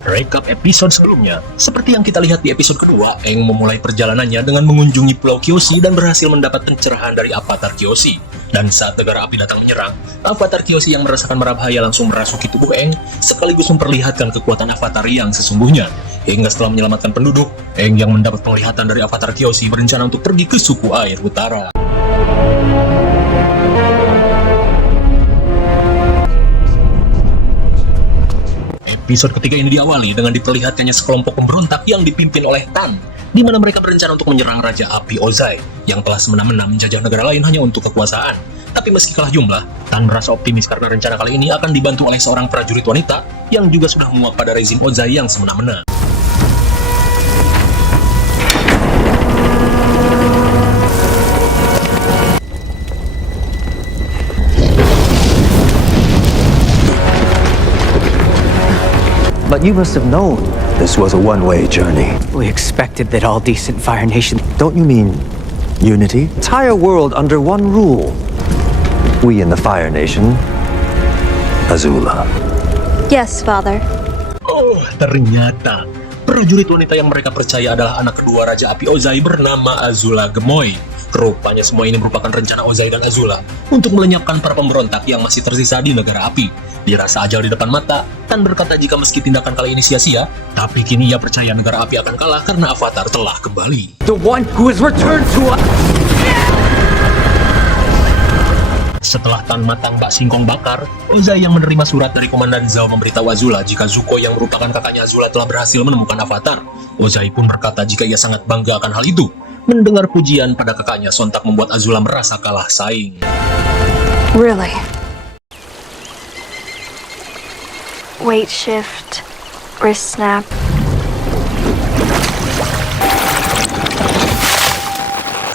Rekap episode sebelumnya, seperti yang kita lihat di episode kedua, Aang memulai perjalanannya dengan mengunjungi Pulau Kyoshi dan berhasil mendapat pencerahan dari Avatar Kyoshi. Dan saat negara api datang menyerang, Avatar Kyoshi yang merasakan mara bahaya langsung merasuki tubuh Aang, sekaligus memperlihatkan kekuatan Avatar yang sesungguhnya. Hingga setelah menyelamatkan penduduk, Aang yang mendapat penglihatan dari Avatar Kyoshi berencana untuk pergi ke suku air utara. Episode ketiga ini diawali dengan diperlihatkannya sekelompok pemberontak yang dipimpin oleh Tan, di mana mereka berencana untuk menyerang Raja Api Ozai, yang telah semena-mena menjajah negara lain hanya untuk kekuasaan. Tapi meski kalah jumlah, Tan merasa optimis karena rencana kali ini akan dibantu oleh seorang prajurit wanita yang juga sudah menguap pada rezim Ozai yang semena-mena. But you must have known this was a one-way journey. We expected that all decent Fire Nation... Don't you mean unity? Entire world under one rule. We in the Fire Nation, Azula. Yes, Father. Oh, ternyata prajurit wanita yang mereka percaya adalah anak kedua Raja Api Ozai bernama Azula Gemoy. Rupanya semua ini merupakan rencana Ozai dan Azula untuk melenyapkan para pemberontak yang masih tersisa di negara api. Dirasa ajal di depan mata, Tan berkata jika meski tindakan kali ini sia-sia, tapi kini ia percaya negara api akan kalah karena Avatar telah kembali. The one who has returned to us! Setelah Tan matang bak singkong bakar, Ozai yang menerima surat dari Komandan Zhao memberitahu Azula jika Zuko yang merupakan kakaknya Azula telah berhasil menemukan Avatar. Ozai pun berkata jika ia sangat bangga akan hal itu. Mendengar pujian pada kakaknya sontak membuat Azula merasa kalah saing. Really? Weight shift, wrist snap.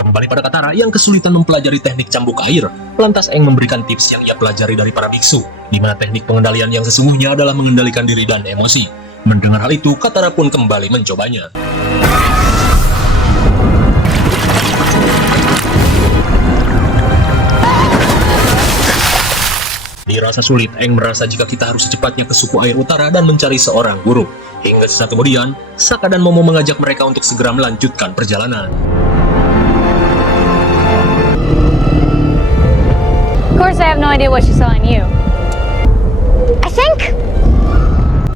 Kembali pada Katara yang kesulitan mempelajari teknik cambuk air, lantas Aang memberikan tips yang ia pelajari dari para biksu, di mana teknik pengendalian yang sesungguhnya adalah mengendalikan diri dan emosi. Mendengar hal itu, Katara pun kembali mencobanya. Dirasa sulit, Aang merasa jika kita harus secepatnya ke suku air utara dan mencari seorang guru. Hingga sesaat kemudian, Sokka dan Momo mengajak mereka untuk segera melanjutkan perjalanan. Of course, I have no idea what she saw in you. I think.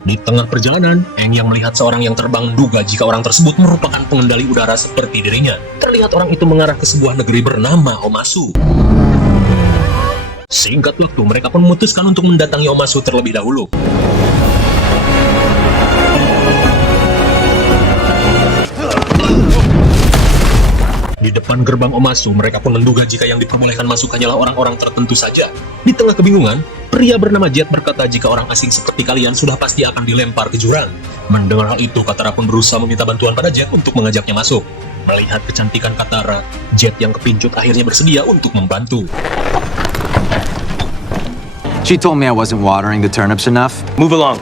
Di tengah perjalanan, Aang yang melihat seorang yang terbang menduga jika orang tersebut merupakan pengendali udara seperti dirinya. Terlihat orang itu mengarah ke sebuah negeri bernama Omasu. Singkat waktu, mereka pun memutuskan untuk mendatangi Omasu terlebih dahulu. Di depan gerbang Omasu, mereka pun menduga jika yang diperbolehkan masuk hanyalah orang-orang tertentu saja. Di tengah kebingungan, pria bernama Jet berkata jika orang asing seperti kalian sudah pasti akan dilempar ke jurang. Mendengar hal itu, Katara pun berusaha meminta bantuan pada Jet untuk mengajaknya masuk. Melihat kecantikan Katara, Jet yang kepincut akhirnya bersedia untuk membantu. She told me I wasn't watering the turnips enough. Move along.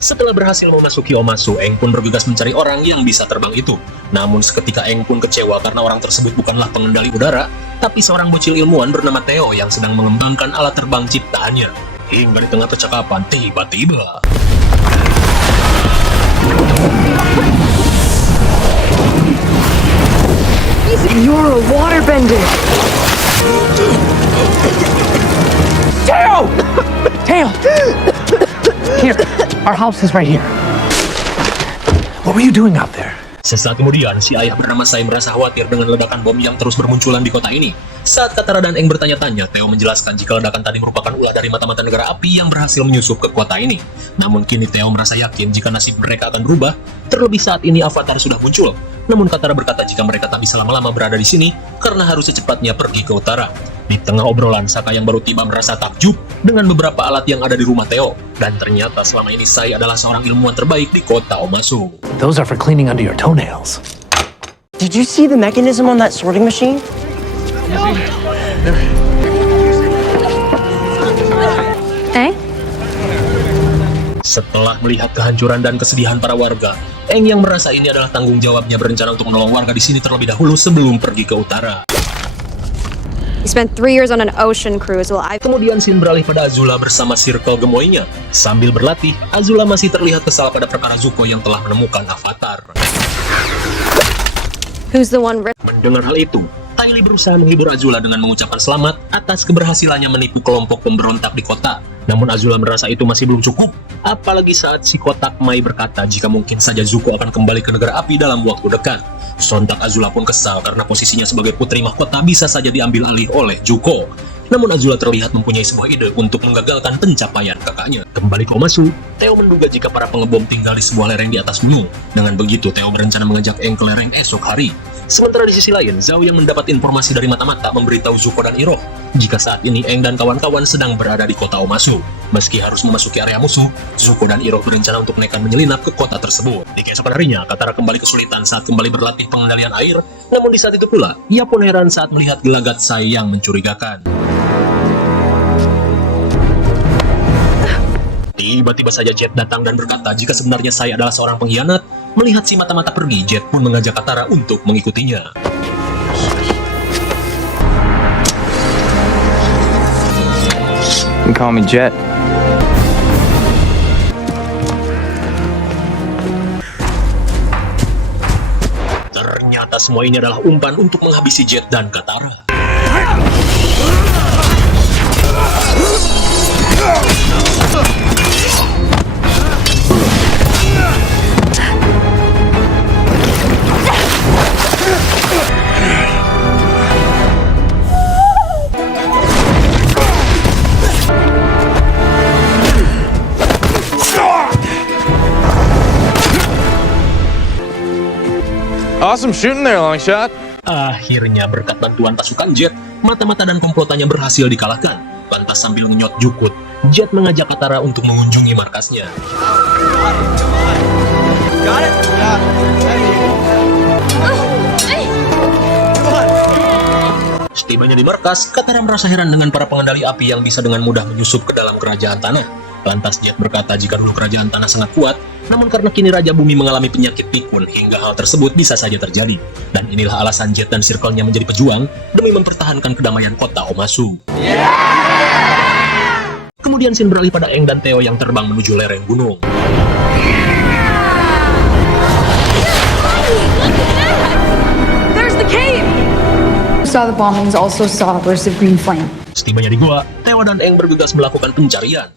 Setelah berhasil memasuki Omasu, Aang pun bergegas mencari orang yang bisa terbang itu. Namun seketika Aang pun kecewa karena orang tersebut bukanlah pengendali udara, tapi seorang bocil ilmuwan bernama Theo yang sedang mengembangkan alat terbang ciptaannya. Hingga di tengah percakapan, tiba-tiba You're a waterbender! Tail! Tail! Here, our house is right here. What were you doing out there? sesaat kemudian, si ayah bernama Sai merasa khawatir dengan ledakan bom yang terus bermunculan di kota ini. Saat Katara dan Aang bertanya-tanya, Theo menjelaskan jika ledakan tadi merupakan ulah dari mata-mata negara api yang berhasil menyusup ke kota ini. Namun kini Theo merasa yakin jika nasib mereka akan berubah, terlebih saat ini Avatar sudah muncul. Namun Katara berkata jika mereka tak bisa lama-lama berada di sini, karena harus secepatnya pergi ke utara. Di tengah obrolan, Sokka yang baru tiba merasa takjub dengan beberapa alat yang ada di rumah Theo. Dan ternyata selama ini Sai adalah seorang ilmuwan terbaik di kota Omasu. Those are for cleaning under your toenails. Did you see the mechanism on that sorting machine? Eh? Setelah melihat kehancuran dan kesedihan para warga, Eng yang merasa ini adalah tanggung jawabnya berencana untuk menolong warga di sini terlebih dahulu sebelum pergi ke utara. You spent 3 years on an ocean cruise while I... Kemudian scene beralih pada Azula bersama circle gemoynya. Sambil berlatih, Azula masih terlihat kesal pada perkara Zuko yang telah menemukan Avatar. Who's the one... Mendengar hal itu, Tylee berusaha menghibur Azula dengan mengucapkan selamat atas keberhasilannya menipu kelompok pemberontak di kota. Namun Azula merasa itu masih belum cukup, apalagi saat si kotak Mai berkata jika mungkin saja Zuko akan kembali ke negara api dalam waktu dekat. Sontak Azula pun kesal karena posisinya sebagai putri mahkota bisa saja diambil alih oleh Zuko. Namun Azula terlihat mempunyai sebuah ide untuk menggagalkan pencapaian kakaknya. Kembali ke Omasu, Theo menduga jika para pengebom tinggal di sebuah lereng di atas gunung. Dengan begitu, Theo berencana mengajak Aang ke lereng esok hari. Sementara di sisi lain, Zhao yang mendapat informasi dari mata-mata memberitahu Zuko dan Iroh jika saat ini Aang dan kawan-kawan sedang berada di kota Omasu. Meski harus memasuki area musuh, Zuko dan Iroh berencana untuk nekat menyelinap ke kota tersebut. Di keesokan harinya, Katara kembali kesulitan saat kembali berlatih pengendalian air. Namun di saat itu pula, ia pun heran saat melihat gelagat Sai yang mencurigakan. Tiba-tiba saja Jet datang dan berkata jika sebenarnya Sai adalah seorang pengkhianat. Melihat si mata-mata pergi, Jet pun mengajak Katara untuk mengikutinya. You can call me Jet. Ternyata semua ini adalah umpan untuk menghabisi Jet dan Katara. Awesome shooting there, long shot. Akhirnya berkat bantuan pasukan Jet, mata-mata dan komplotannya berhasil dikalahkan. Lantas sambil menyot jukut, Jet mengajak Katara untuk mengunjungi markasnya. Setibanya di markas, Katara merasa heran dengan para pengendali api yang bisa dengan mudah menyusup ke dalam kerajaan tanah. Lantas Jet berkata jika dulu kerajaan tanah sangat kuat, namun karena kini Raja Bumi mengalami penyakit pikun hingga hal tersebut bisa saja terjadi. Dan inilah alasan Jet dan circle-nya menjadi pejuang demi mempertahankan kedamaian kota Omasu. Kemudian scene beralih pada Aang dan Theo yang terbang menuju lereng gunung. There's the cave! Saw the bombings, also saw bursts of green flame. Setibanya di gua, Theo dan Aang bergegas melakukan pencarian.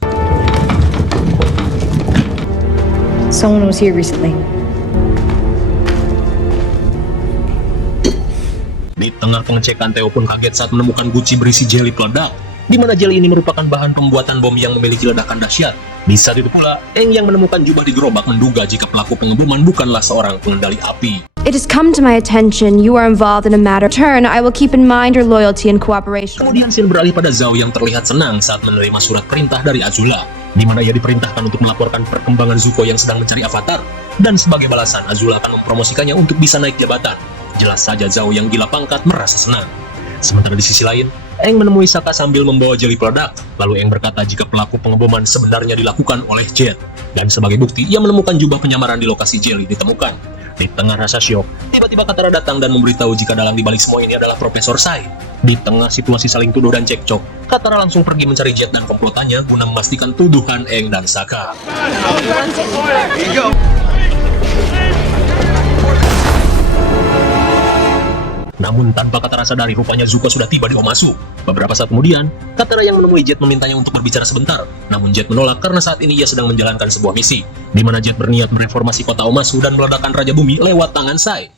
Someone was here recently. Di tengah pengecekan, Theo pun kaget saat menemukan guci berisi jeli peledak, di mana jeli ini merupakan bahan pembuatan bom yang memiliki ledakan dahsyat. Di saat itu pula, Aang yang menemukan jubah di gerobak menduga jika pelaku pengeboman bukanlah seorang pengendali api. It has come to my attention you are involved in a matter. Turn, I will keep in mind your loyalty and cooperation. Kemudian scene beralih pada Zhao yang terlihat senang saat menerima surat perintah dari Azula, di mana ia diperintahkan untuk melaporkan perkembangan Zuko yang sedang mencari Avatar, dan sebagai balasan Azula akan mempromosikannya untuk bisa naik jabatan. Jelas saja Zhao yang gila pangkat merasa senang. Sementara di sisi lain, Aang menemui Sokka sambil membawa jeli peledak. Lalu Aang berkata jika pelaku pengeboman sebenarnya dilakukan oleh Jet. Dan sebagai bukti, ia menemukan jubah penyamaran di lokasi jeli ditemukan. Di tengah rasa syok, tiba-tiba Katara datang dan memberitahu jika dalang dibalik semua ini adalah Profesor Sai. Di tengah situasi saling tuduh dan cekcok, Katara langsung pergi mencari Jet dan komplotannya guna memastikan tuduhan Aang dan Sokka. Namun tanpa Katara sadari, rupanya Zuko sudah tiba di Omasu. Beberapa saat kemudian, Katara yang menemui Jet memintanya untuk berbicara sebentar. Namun Jet menolak karena saat ini ia sedang menjalankan sebuah misi, di mana Jet berniat mereformasi kota Omasu dan meledakkan Raja Bumi lewat tangan Sai.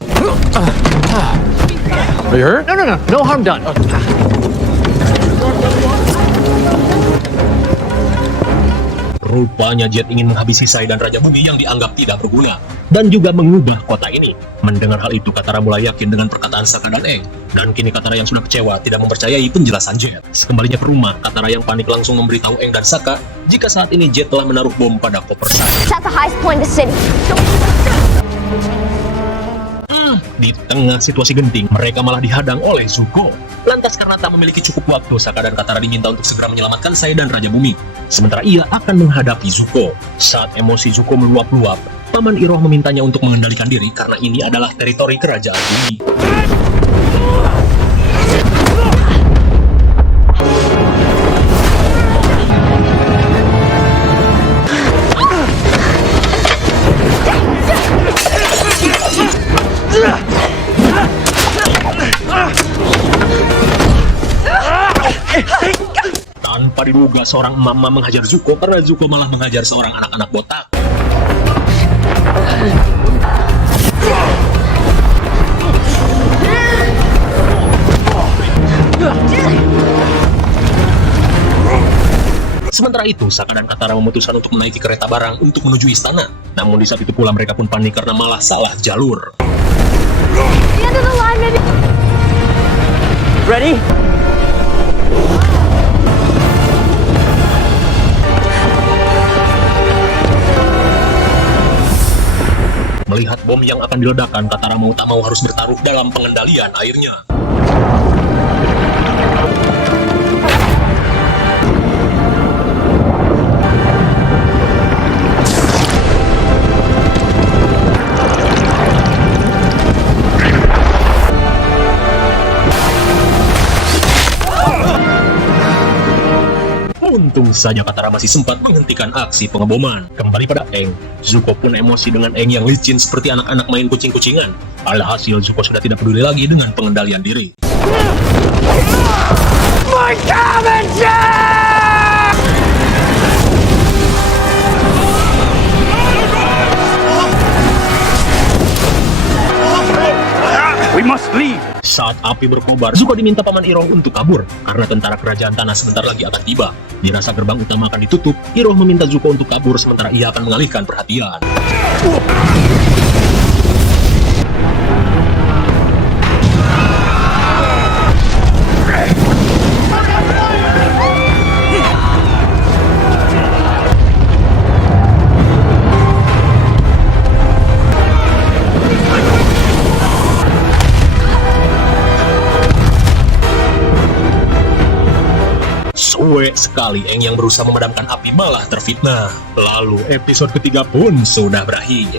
Are you hurt? No harm done. Rupanya Jet ingin menghabisi Sai dan Raja Bumi yang dianggap tidak berguna, dan juga mengubah kota ini. Mendengar hal itu, Katara mulai yakin dengan perkataan Sokka dan Aang. Dan kini Katara yang sudah kecewa tidak mempercayai penjelasan Jet. Sekembalinya ke rumah, Katara yang panik langsung memberitahu Aang dan Sokka jika saat ini Jet telah menaruh bom pada koper Sai. It's at the highest point in the city. Di tengah situasi genting, mereka malah dihadang oleh Zuko. Lantas karena tak memiliki cukup waktu, Sokka dan Katara diminta untuk segera menyelamatkan Sai dan Raja Bumi. Sementara ia akan menghadapi Zuko. Saat emosi Zuko meluap-luap, Paman Iroh memintanya untuk mengendalikan diri karena ini adalah teritori kerajaan Bumi. Tanpa diduga seorang emak-emak menghajar Zuko karena Zuko malah menghajar seorang anak-anak botak. Sementara itu, Sokka dan Katara memutuskan untuk menaiki kereta barang untuk menuju istana. Namun di saat itu pula mereka pun panik karena malah salah jalur. The end of the line, maybe. Ready? Melihat bom yang akan diledakkan, Katara mau tak mau harus bertaruh dalam pengendalian airnya. Untung saja Katara masih sempat menghentikan aksi pengeboman. Kembali pada Aang, Zuko pun emosi dengan Aang yang licin seperti anak-anak main kucing-kucingan. Alhasil Zuko sudah tidak peduli lagi dengan pengendalian diri. We must leave. Saat api berkobar, Zuko diminta Paman Iroh untuk kabur karena tentara kerajaan tanah sebentar lagi akan tiba. Dirasa gerbang utama akan ditutup, Iroh meminta Zuko untuk kabur sementara ia akan mengalihkan perhatian. Suwe sekali Aang yang berusaha memadamkan api malah terfitnah. Lalu episode ketiga pun sudah berakhir.